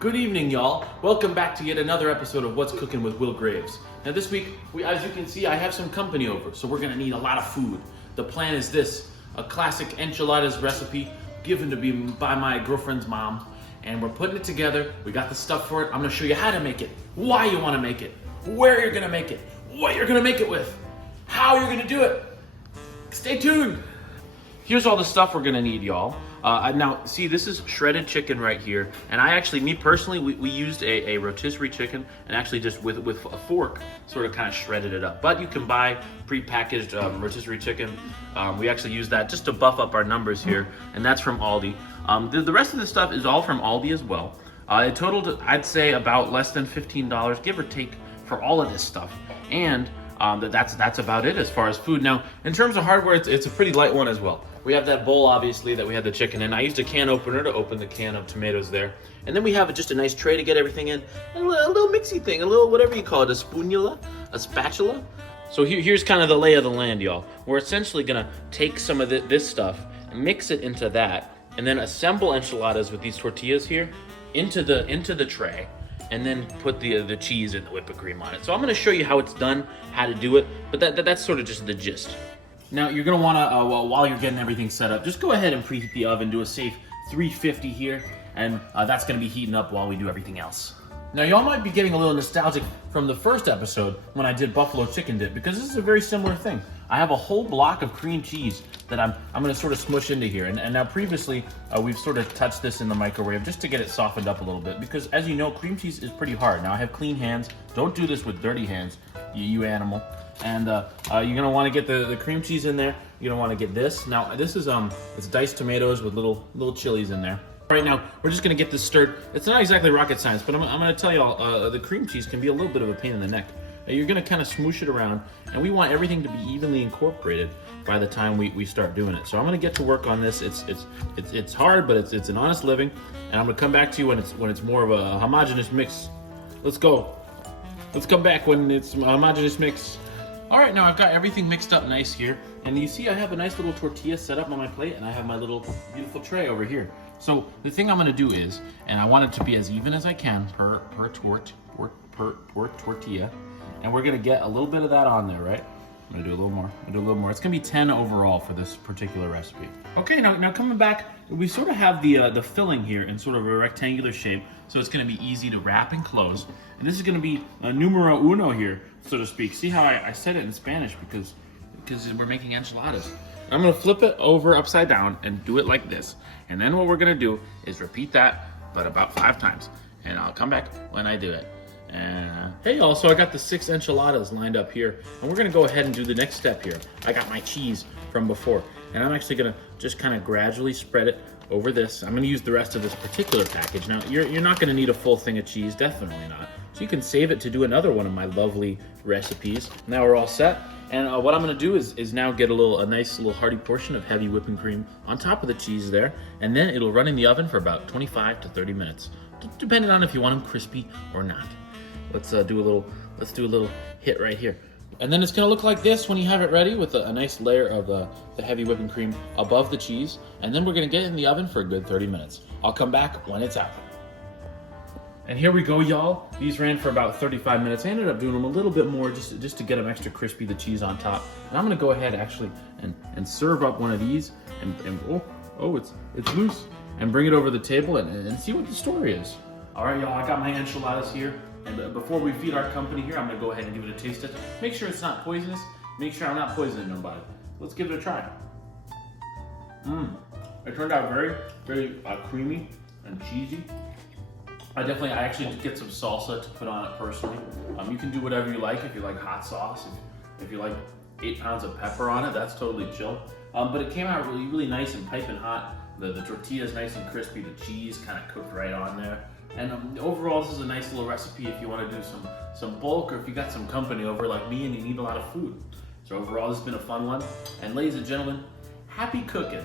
Good evening, y'all. Welcome back to yet another episode of What's Cooking with Will Graves. Now this week, as you can see, I have some company over, so we're gonna need a lot of food. The plan is this, a classic enchiladas recipe given to me by my girlfriend's mom, and we're putting it together. We got the stuff for it. I'm gonna show you how to make it, why you wanna make it, where you're gonna make it, what you're gonna make it with, how you're gonna do it. Stay tuned. Here's all the stuff we're gonna need, y'all. Now, see, this is shredded chicken right here, and me personally, we used a rotisserie chicken, and actually just with a fork, sort of kind of shredded it up. But you can buy pre-packaged rotisserie chicken. We actually use that just to buff up our numbers here, and that's from Aldi. The rest of the stuff is all from Aldi as well. It totaled, I'd say, about less than $15, give or take, for all of this stuff. And that's about it as far as food. Now, in terms of hardware, it's a pretty light one as well. We have that bowl, obviously, that we had the chicken in. I used a can opener to open the can of tomatoes there. And then we have just a nice tray to get everything in. And a little mixy thing, a little whatever you call it, a spatula. So here's kind of the lay of the land, y'all. We're essentially gonna take some of this stuff, mix it into that, and then assemble enchiladas with these tortillas here into the tray, and then put the cheese and the whipped cream on it. So I'm gonna show you how it's done, how to do it, but that's sort of just the gist. Now you're gonna wanna, while you're getting everything set up, just go ahead and preheat the oven, do a safe 350 here, and that's gonna be heating up while we do everything else. Now y'all might be getting a little nostalgic from the first episode when I did buffalo chicken dip, because this is a very similar thing. I have a whole block of cream cheese that I'm gonna sort of smush into here. And now previously, we've sort of touched this in the microwave just to get it softened up a little bit, because as you know, cream cheese is pretty hard. Now I have clean hands. Don't do this with dirty hands, you animal. And you're gonna wanna get the cream cheese in there. You're gonna wanna get this. Now this is it's diced tomatoes with little chilies in there. All right, now we're just gonna get this stirred. It's not exactly rocket science, but I'm gonna tell y'all, the cream cheese can be a little bit of a pain in the neck. You're gonna kind of smoosh it around, and we want everything to be evenly incorporated by the time we start doing it. So I'm gonna get to work on this. It's hard, but it's an honest living, and I'm gonna come back to you when it's more of a homogeneous mix. Let's go. Let's come back when it's a homogeneous mix. All right, now I've got everything mixed up nice here, and you see I have a nice little tortilla set up on my plate, and I have my little beautiful tray over here. So the thing I'm gonna do is, and I want it to be as even as I can per tortilla, and we're gonna get a little bit of that on there, right? I'm gonna do a little more. It's gonna be 10 overall for this particular recipe. Okay, now coming back, we sort of have the filling here in sort of a rectangular shape, so it's gonna be easy to wrap and close. And this is gonna be a numero uno here, so to speak. See how I said it in Spanish because we're making enchiladas. I'm gonna flip it over upside down and do it like this. And then what we're gonna do is repeat that, but about 5 times. And I'll come back when I do it. And hey y'all, so I got the 6 enchiladas lined up here, and we're gonna go ahead and do the next step here. I got my cheese from before, and I'm actually gonna just kind of gradually spread it over this. I'm gonna use the rest of this particular package. Now, you're not gonna need a full thing of cheese, definitely not. So you can save it to do another one of my lovely recipes. Now we're all set, and what I'm gonna do is now get a nice little hearty portion of heavy whipping cream on top of the cheese there, and then it'll run in the oven for about 25 to 30 minutes, depending on if you want them crispy or not. Let's do a little hit right here. And then it's gonna look like this when you have it ready, with a nice layer of the heavy whipping cream above the cheese. And then we're gonna get it in the oven for a good 30 minutes. I'll come back when it's out. And here we go, y'all. These ran for about 35 minutes. I ended up doing them a little bit more just to get them extra crispy, the cheese on top. And I'm gonna go ahead actually and serve up one of these and it's loose. And bring it over the table and see what the story is. All right, y'all, I got my enchiladas here. And before we feed our company here, I'm gonna go ahead and give it a taste test. Make sure it's not poisonous. Make sure I'm not poisoning nobody. Let's give it a try. It turned out very, very creamy and cheesy. I actually get some salsa to put on it personally. You can do whatever you like. If you like hot sauce, if you like 8 pounds of pepper on it, that's totally chill. But it came out really, really nice and piping hot. The tortilla is nice and crispy. The cheese kind of cooked right on there. And overall, this is a nice little recipe if you want to do some bulk, or if you got some company over like me and you need a lot of food. So overall, this has been a fun one. And ladies and gentlemen, happy cooking.